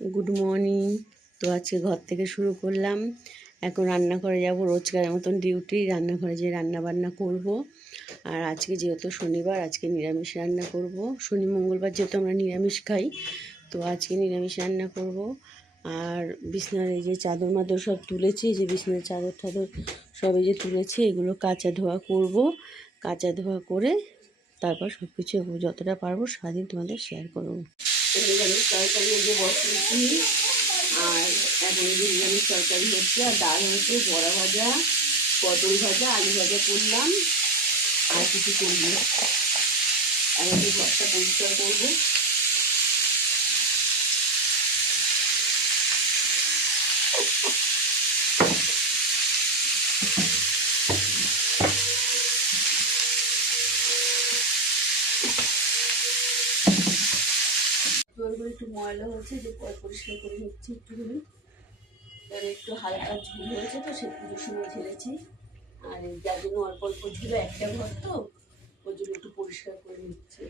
Good morning. তো আজকে ঘর থেকে শুরু করলাম। এখন রান্নাঘরে যাব, রোজকারের মতন ডিউটি। রান্নাঘরে যেয়ে রান্না বান্না করব। আর আজকে যেহেতু শনিবার, আজকে নিরামিষ রান্না করব। শনি মঙ্গলবার যেহেতু আমরা নিরামিষ খাই, তো আজকে নিরামিষ রান্না করব। আর বিছনার এই যে চাদর মাদর সব তুলেছি, যে বিছনার চাদর টাদর সব এই যে তুলেছি, এগুলো কাচা ধোয়া করব। কাচা ধোয়া করে তারপর সব কিছু যতটা পারবো সারাদিন তোমাদের শেয়ার করবো। নিরামিষ তরকারি যে বসিয়েছি, আর এখন যে নিরামিষ তরকারি হচ্ছে, আর ডাল হচ্ছে, বড়া ভাজা, পটল ভাজা, আলু ভাজা করলাম, আর কিছু করব। আর একটু ঘরটা পরিষ্কার করবো। একটু ময়লা হয়েছে, যে পরিষ্কার করে নিচ্ছি একটুখানি। আর একটু হালকা ঝুল হয়েছে, তো সে পুজোর সময় ঝেড়েছি। আর যার জন্য অল্প অল্প ঝুলে একটা ঘর, তো ওই জন্য একটু পরিষ্কার করে নিচ্ছি।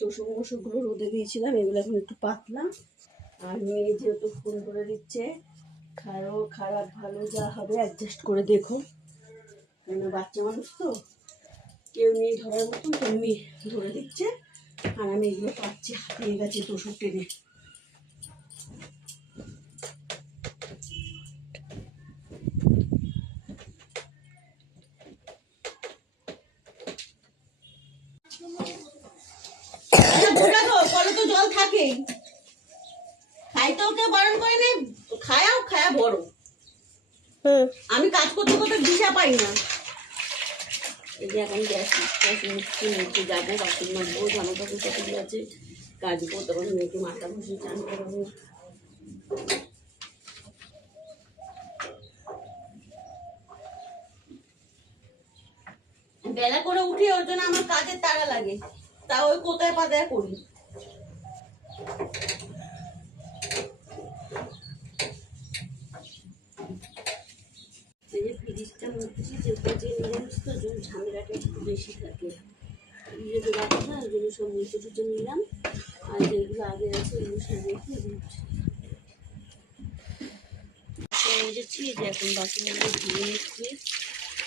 তোষক মোষকগুলো রোদে দিয়েছিলাম, এগুলো এখন একটু পাতলা। আর মেয়ে যেহেতু ফোন করে দিচ্ছে, খারাপ ভালো যা হবে অ্যাডজাস্ট করে দেখো। কেন বাচ্চা মানুষ তো, কেউ নিয়ে ধরার মতন, তেমনি ধরে দিচ্ছে। আর আমি এগুলো পাচ্ছি, হাতিয়ে গেছে তোষক টেনে। কলে তো জল থাকেই, খাইতেও কেউ বারণ করে নেই, খায়া বড়। আমি কাজ করতে করতে দিশা পাই না। এই যে এখন গ্যাস নিচে যাবো, বাসন মাজবো, জামা কাপড় কাপড় আছে, কাচবো, তখন মেয়েকে মাথা ঘষে চান করাবো। বেলা করে উঠি, ওর জন্য আমার কাজের তাড়া লাগে, তা ওই কোথায় পাতায় করি। এই যে ফ্রিজটা মুখছি, যেটা যে নিরামিষ তো ঝামেলাটা একটু বেশি থাকে। যেহেতু বাচ্চা, ওই জন্য সব মুছে টুচে নিলাম। আর যেগুলো আগে আছে ওগুলো সব রেখে নিয়েছি, যে এখন বাসনগুলো ধুয়ে নিচ্ছি।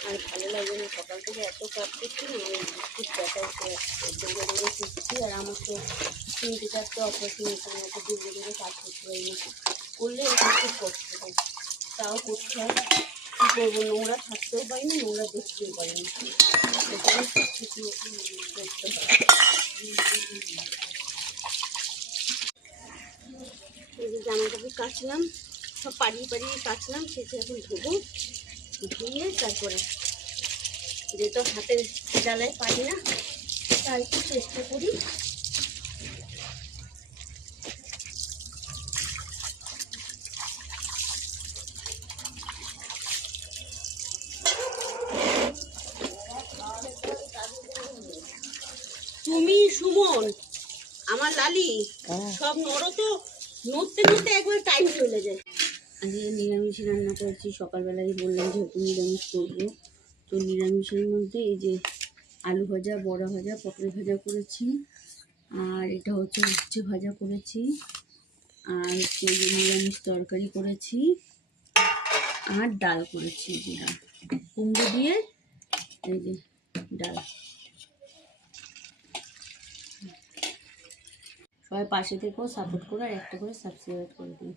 আর ভালো লাগে না, সকাল থেকে এত কাজ করছি না, খুব ব্যথা উঠে যাচ্ছে, দৌড়ে দৌড়ে করছি। আর আমার তো 3-4টে অপারেশন, এখানে এত দৌড়ে দৌড়ে কাজ করতে পারি না, করলে এটা খুব কষ্ট হয়, তাও করতে হয়। কী করবো, নোংরা থাকতেও পারি না, নোংরা দেখতেও পারি না, এখানে সব কিছু করতে হয়। এই যে জামা কাপড় কাচলাম, সব পাড়িয়ে কাচলাম, সেটা এখন ধোবো। ধুয়ে তারপরে, যেহেতু হাতের জ্বালায় পারি না, তাই একটু চেষ্টা করি। তুমি সুমন, আমার লালি, সব নড়ো তো, নড়তে নড়তে একবার টাইম চলে যায়। আজকে নিরামিষ রান্না করেছি, সকালবেলায় বললাম যেহেতু নিরামিষ করবো, তো নিরামিষের মধ্যে এই যে আলু ভাজা, বড়া ভাজা, পটল ভাজা করেছি। আর এটা হচ্ছে উচ্ছে ভাজা করেছি। আর এই যে নিরামিষ তরকারি করেছি। আর ডাল করেছি, যে ডাল কুমড়ো দিয়ে, এই যে ডাল। সবাই পাশে থেকেও সাপোর্ট করো, আর একটা করে সাবস্ক্রাইব করে দিন।